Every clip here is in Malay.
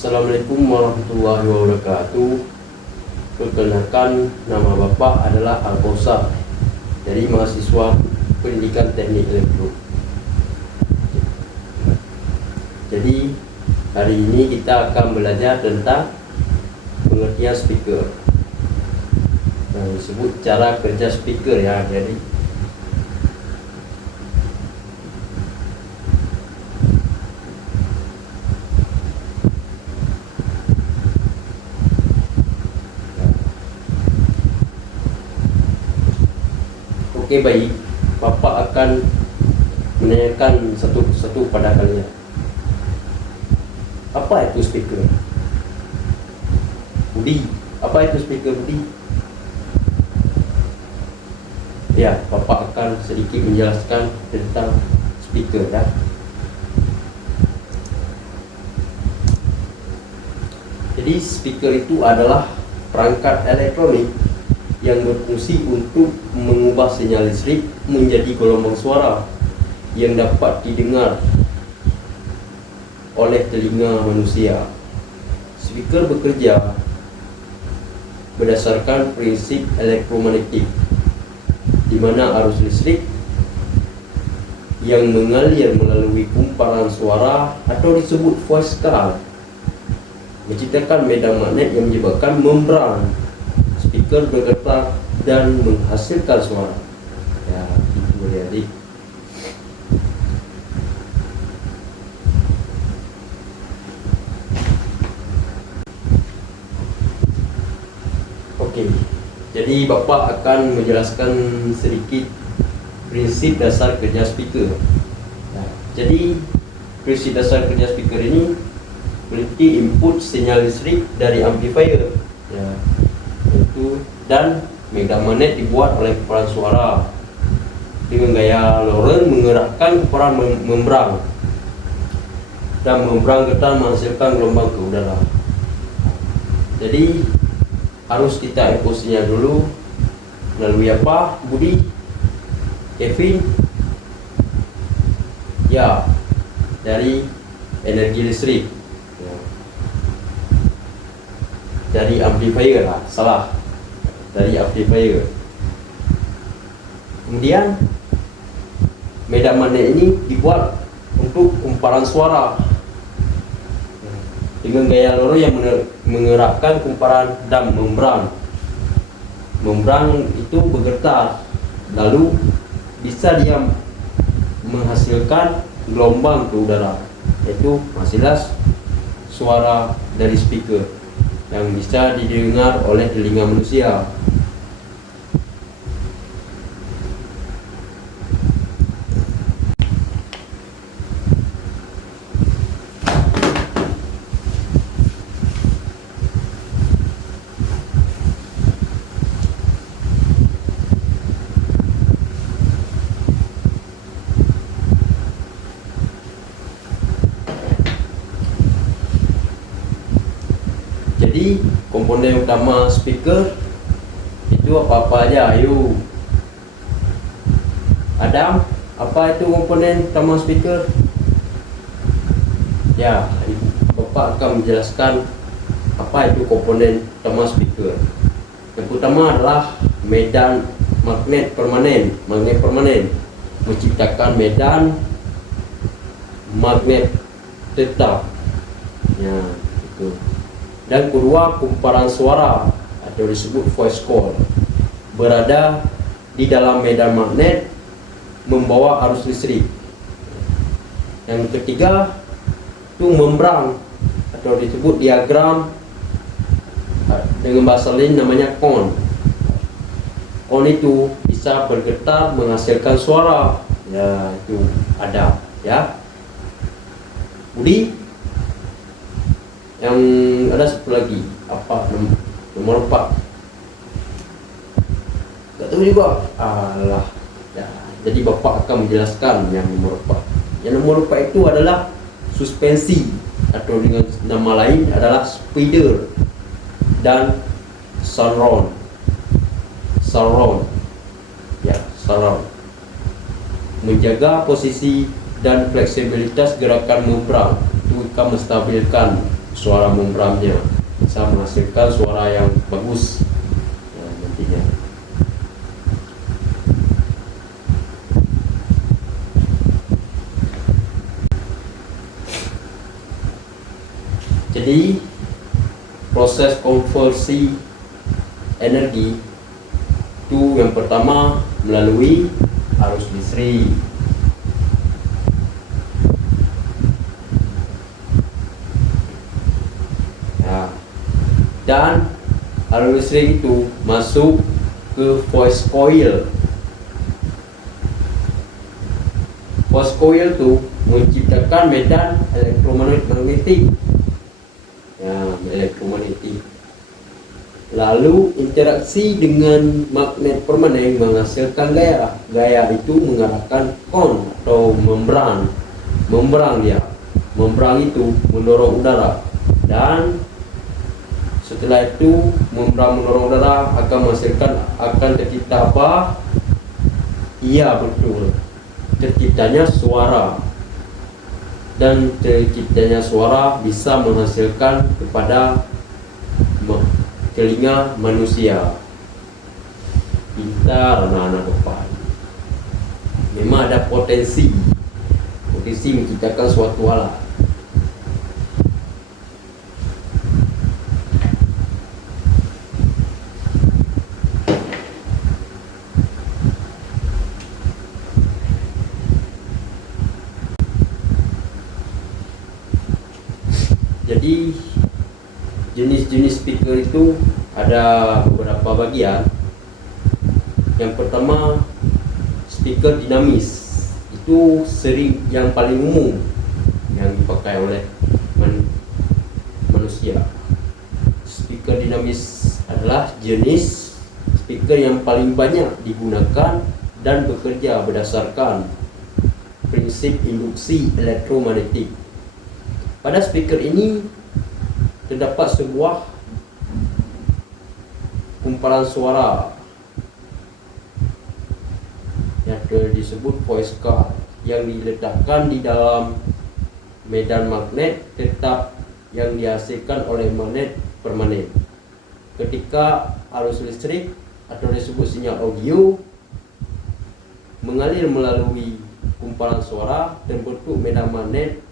Assalamualaikum warahmatullahi wabarakatuh. Perkenalkan, nama Bapak adalah Al-Kausar dari mahasiswa Pendidikan Teknik Elektro. Jadi hari ini kita akan belajar tentang pengertian speaker. Yang disebut cara kerja speaker ya. Jadi oke, baik, Bapak akan menanyakan satu persatu pada kalian. Apa itu speaker? Budi, apa itu speaker, Budi? Ya, Bapak akan sedikit menjelaskan tentang speaker ya. Jadi speaker itu adalah perangkat elektronik yang berfungsi untuk mengubah sinyal listrik menjadi gelombang suara yang dapat didengar oleh telinga manusia. Speaker bekerja berdasarkan prinsip elektromagnetik, di mana arus listrik yang mengalir melalui kumparan suara atau disebut voice current menciptakan medan magnet yang menyebabkan membran speaker bergetar dan menghasilkan suara. Ya, itu adik. Oke, jadi Bapak akan menjelaskan sedikit prinsip dasar kerja speaker. Nah, jadi prinsip dasar kerja speaker ini memiliki input sinyal listrik dari amplifier. Ya, dan medan magnet dibuat oleh kumparan suara dengan gaya Lorentz mengerakkan kumparan membrang, dan membrang getar menghasilkan gelombang ke udara. Jadi harus kita inputnya dulu melalui apa, Budi? Kevin? Ya, dari energi listrik, ya. Dari amplifier lah, salah, dari amplifier. Kemudian medan magnet ini dibuat untuk kumparan suara dengan gaya Lorentz yang menggerakkan kumparan dan membrang. Membrang itu bergetar, lalu bisa dia menghasilkan gelombang ke udara, yaitu hasilnya suara dari speaker yang bisa didengar oleh telinga manusia. Jadi komponen utama speaker itu apa-apa aja. Ayo Adam, apa itu komponen utama speaker? Ya, Bapak akan menjelaskan apa itu komponen utama speaker. Yang pertama adalah medan magnet permanen. Magnet permanen menciptakan medan magnet tetap. Ya, itu. Dan kedua, kumparan suara atau disebut voice coil berada di dalam medan magnet membawa arus listrik. Yang ketiga itu membrang atau disebut diagram, dengan bahasa lain namanya cone. Cone itu bisa bergetar menghasilkan suara. Ya, itu ada ya. Budi, yang ada satu lagi, apa nomor 4? Gak tahu juga. Alah ya, jadi Bapak akan menjelaskan yang nomor 4. Yang nomor 4 itu adalah suspensi, atau dengan nama lain adalah speeder dan surround. Ya, surround menjaga posisi dan fleksibilitas gerakan membrang itu akan menstabilkan suara membramnya, bisa menghasilkan suara yang bagus nantinya. Jadi proses konversi energi itu yang pertama melalui arus listrik. Nah, dan arus listrik itu masuk ke voice coil. Voice coil itu menciptakan medan elektromagnetik. Elektromagnetik. Lalu interaksi dengan magnet permanen menghasilkan gaya. Gaya itu mengarahkan kon atau membran. Membran itu mendorong udara, dan setelah itu membran mendorong udara akan menghasilkan, akan tercipta apa? Iya betul, terciptanya suara. Dan terciptanya suara bisa menghasilkan kepada telinga manusia. Pintar anak-anak depan. Memang ada potensi menciptakan suatu alat. Jadi jenis-jenis speaker itu ada beberapa bagian. Yang pertama, speaker dinamis. Itu sering yang paling umum yang dipakai oleh manusia. Speaker dinamis adalah jenis speaker yang paling banyak digunakan dan bekerja berdasarkan prinsip induksi elektromagnetik. Pada speaker ini terdapat sebuah kumparan suara yang disebut voice coil yang diletakkan di dalam medan magnet tetap yang dihasilkan oleh magnet permanen. Ketika arus listrik atau disebut sinyal audio mengalir melalui kumparan suara, terbentuk medan magnet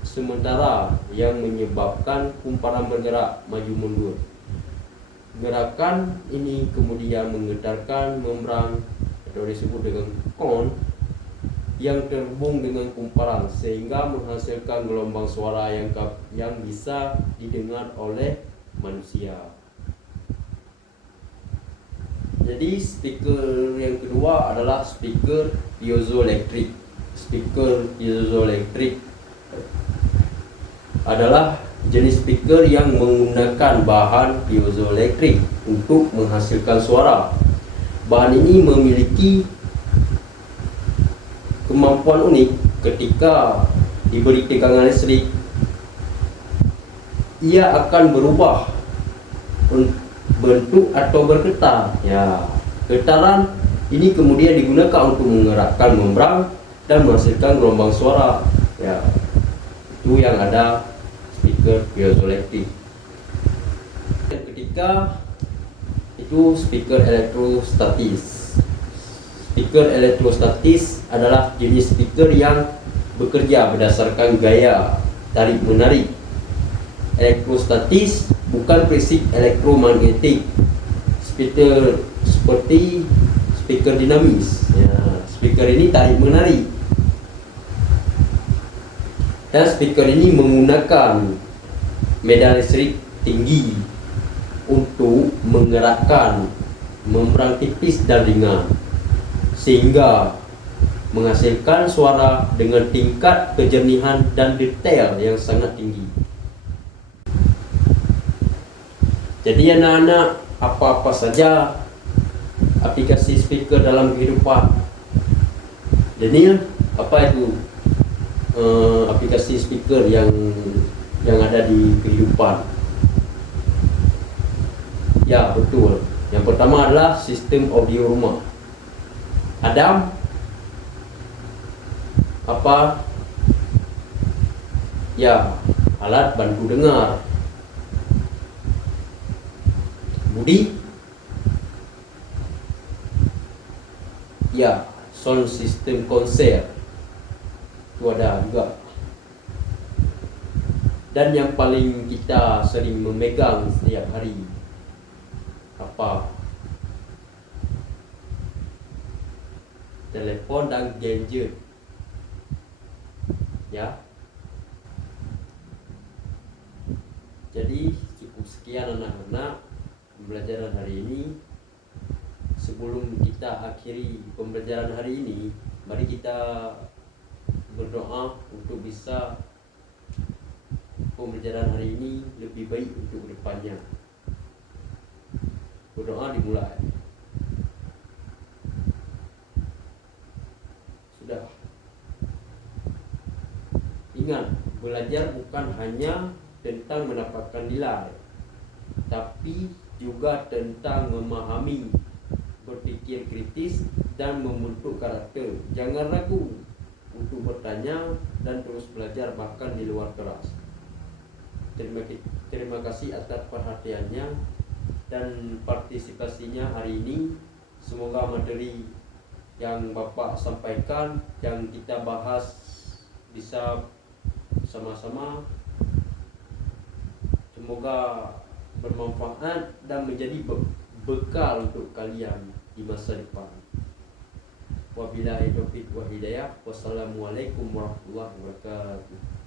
sementara yang menyebabkan kumparan bergerak maju mundur. Gerakan ini kemudian menggetarkan membran atau disebut dengan kon yang terhubung dengan kumparan sehingga menghasilkan gelombang suara yang bisa didengar oleh manusia. Jadi speaker yang kedua adalah speaker piezoelektrik. Speaker piezoelektrik adalah jenis speaker yang menggunakan bahan piezoelektrik untuk menghasilkan suara. Bahan ini memiliki kemampuan unik. Ketika diberi tegangan listrik, ia akan berubah bentuk atau bergetar. Getaran ini kemudian digunakan untuk menggerakkan membran dan menghasilkan gelombang suara. Itu yang ada speaker piezoelektrik. Yang ketiga itu speaker elektrostatis. Speaker elektrostatis adalah jenis speaker yang bekerja berdasarkan gaya tarik menarik. Elektrostatis bukan prinsip elektromagnetik seperti speaker dinamis. Speaker ini tarik menarik. Dan speaker ini menggunakan medan listrik tinggi untuk menggerakkan membran tipis dan ringan sehingga menghasilkan suara dengan tingkat kejernihan dan detail yang sangat tinggi. Jadi anak-anak, apa-apa saja aplikasi speaker dalam kehidupan. Jadi apa itu aplikasi speaker yang ada di kehidupan? Ya betul. Yang pertama adalah sistem audio rumah. Adam, apa? Ya, alat bantu dengar. Budi, ya sound system konser itu ada juga. Dan yang paling kita sering memegang setiap hari apa? Telepon dan gadget, ya. Jadi cukup sekian anak-anak pembelajaran hari ini. Sebelum kita akhiri pembelajaran hari ini, mari kita berdoa untuk bisa pembelajaran hari ini lebih baik untuk depannya. Berdoa dimulai. Sudah. Ingat, belajar bukan hanya tentang mendapatkan nilai, tapi juga tentang memahami, berpikir kritis, dan membentuk karakter. Jangan ragu untuk bertanya dan terus belajar bahkan di luar kelas. Terima kasih atas perhatiannya dan partisipasinya hari ini. Semoga materi yang Bapak sampaikan, yang kita bahas bisa bersama-sama, semoga bermanfaat dan menjadi bekal untuk kalian di masa depan. Wabillahi taufiq wa hidayah. Wassalamualaikum warahmatullahi wabarakatuh.